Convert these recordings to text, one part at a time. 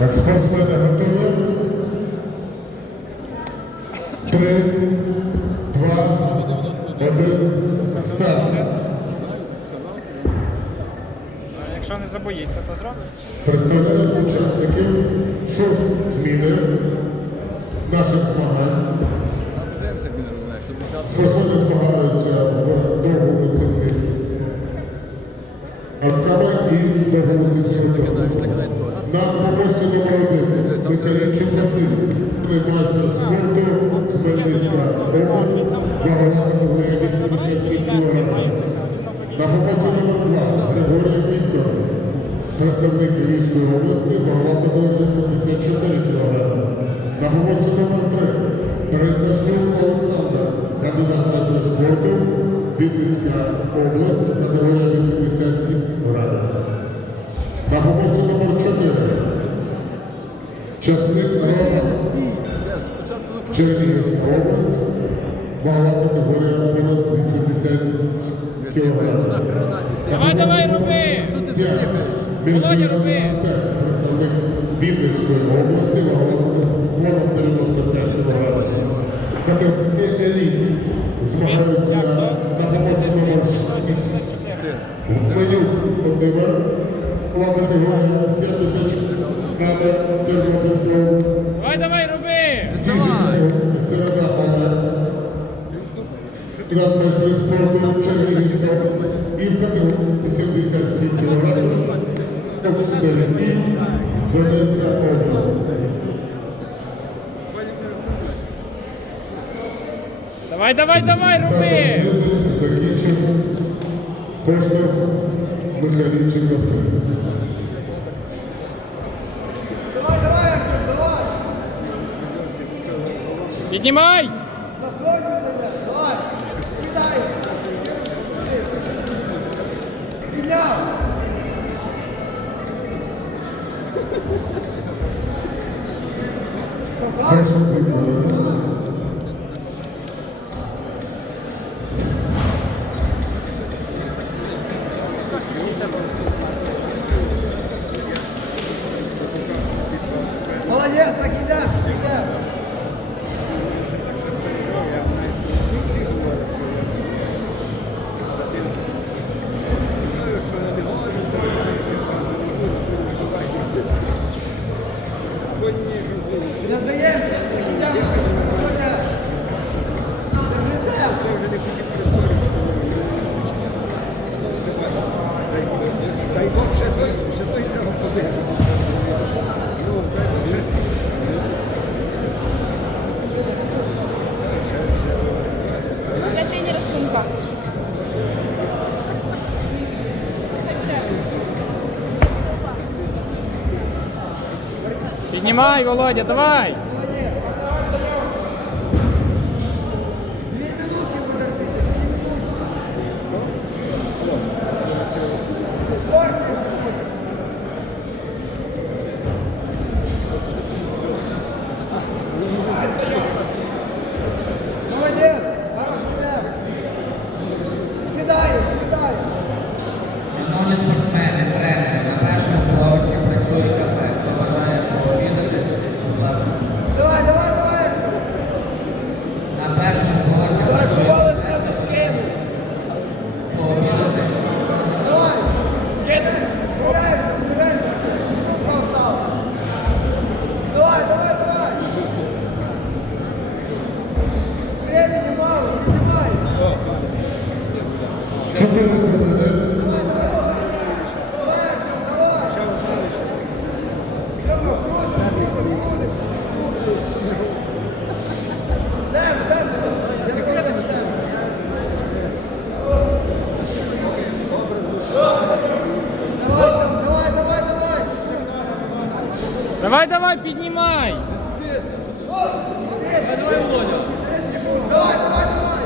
Так, спортсмени готові. Три, два, один, старт. Якщо не забоїться, то зробить. Представляємо учасників шостої зміни наших змагань. Спортсмени змагаються в довгому циклі Аркава і довгому руками. На помості номер один Михайлівчик Василь, майстер спорту Хмельницька вагова категорія 87 кг. На помості номер два Григорій Віктор, представник Львівської області, категорія 74 кг. На помості номер три Пересаджук Олександр, кандидат майстер спорту, Вінницька область, категорія 87 грамів. На помості номер 4 Часник Чернігівська область, вагова категорія понад 80 кг. Давай, давай, роби! Володя, роби! Представник Вінницької області, вагова понад 95 кг. Категорія еліт. Змагаються на замості номер вагова категорія 70 кг Давай, давай, роби! Діженко, Середа. Грандмайстер спорту Чернігівська і в категорії 77 кг. Середній Донецька область. Давай, давай, давай, роби! Закінчив поштовх Михайлівчик Василь. Піднімай! Thank you. Не Піднімай, Володя, давай! Давай, піднімай! Давай, давай, давай.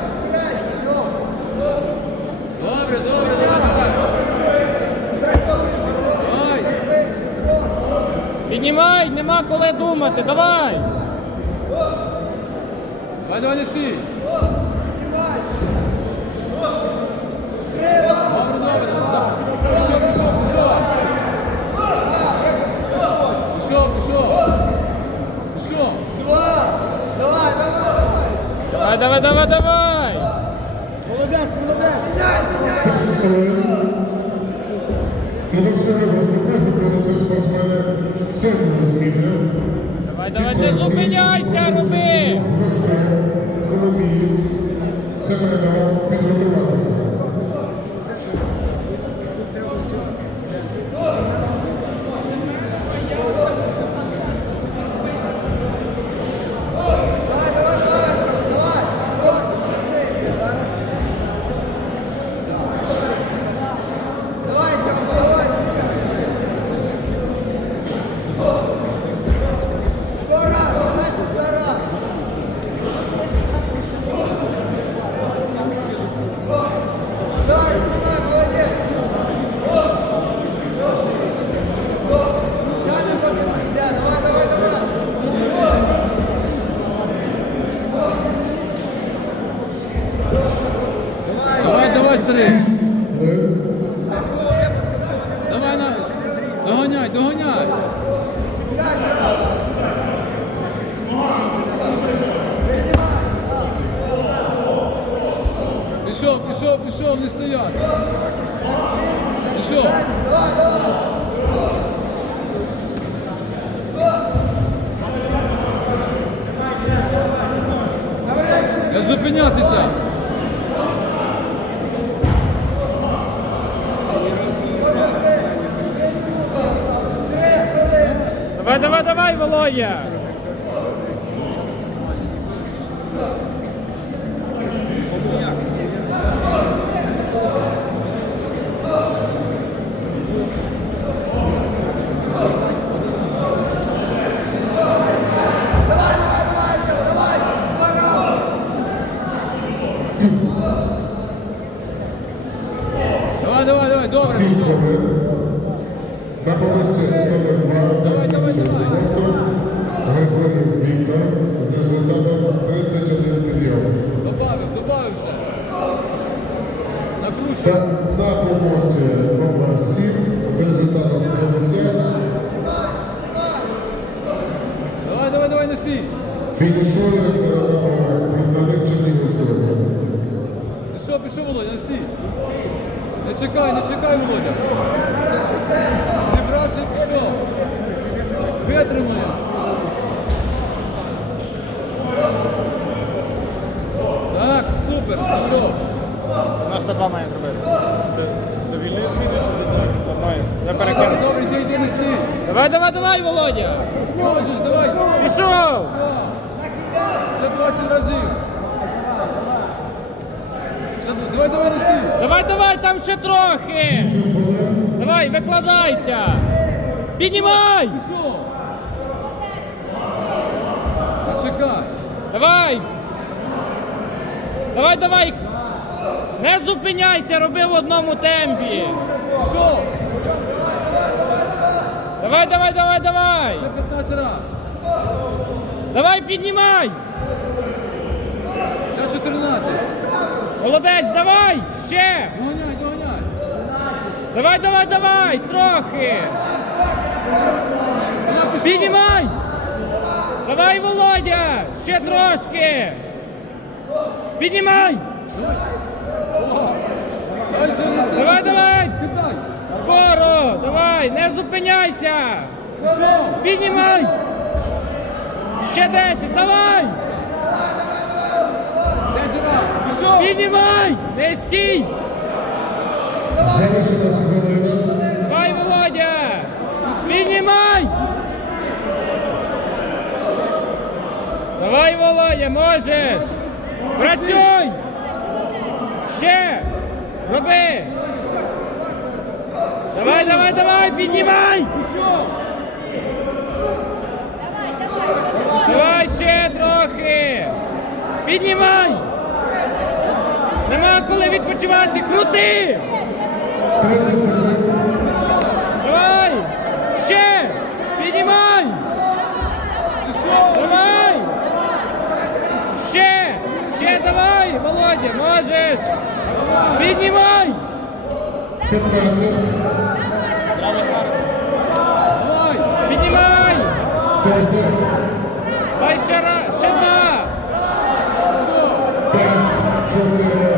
Добре, добре, давай! Піднімай, нема коли думати, давай! Давай, давай, не стій! Пішов, пішов. Пішов. Два. Давай, давай. Давай, давай, давай, давай. Молодець, молодець. Міняй, міняй. До всього виступу готуються спортсмени сьомої зміни. Давай, давай, не зупиняйся, роби. Коломієць Семенова підготуватися. Пішов, пішов, пішов, не стояти. Пішов. Не зупинятися. Давай, давай, давай, Володя. Фінішує представник Чернігівської області. Пішов, пішов, Володя, не стій. Не чекай, не чекай, Володя. Зібрався пішов. Витримує. Так, супер, пішов. На що два має зробити? Це довільний зміни чи за має? Я перекину. Добре, йди, йди, не стій. Давай, давай, давай, Володя. Можеш, давай. Пішов. Ще 20 разів. Давай, давай, не стій. Давай, давай, там ще трохи. Давай, викладайся. Піднімай. Чекай. Давай. Давай, давай. Не зупиняйся, роби в одному темпі. Пішов. Давай, давай, давай, давай. Ще 15 раз. Давай, піднімай. Ще 14. Молодець, давай. Ще. Доганяй, доганяй. Давай, давай, давай. Трохи. Піднімай. Давай, Володя. Ще трошки. Піднімай. Давай, давай. Скоро. Давай, не зупиняйся. Піднімай. Ще 10, давай! Піднімай! Не стій! Давай, Володя! Піднімай! Давай, Володя, можеш! Працюй! Ще! Роби! Давай, давай, давай, піднімай! Давай ще трохи! Піднімай! Нема коли відпочивати! Крути! 30 секунд. Давай! Ще! Піднімай! Давай! Ще! Ще давай, Володя, можеш! Піднімай! 15. Давай! Піднімай! Десять, Давай ще раз, ще два. п'ять, чотири,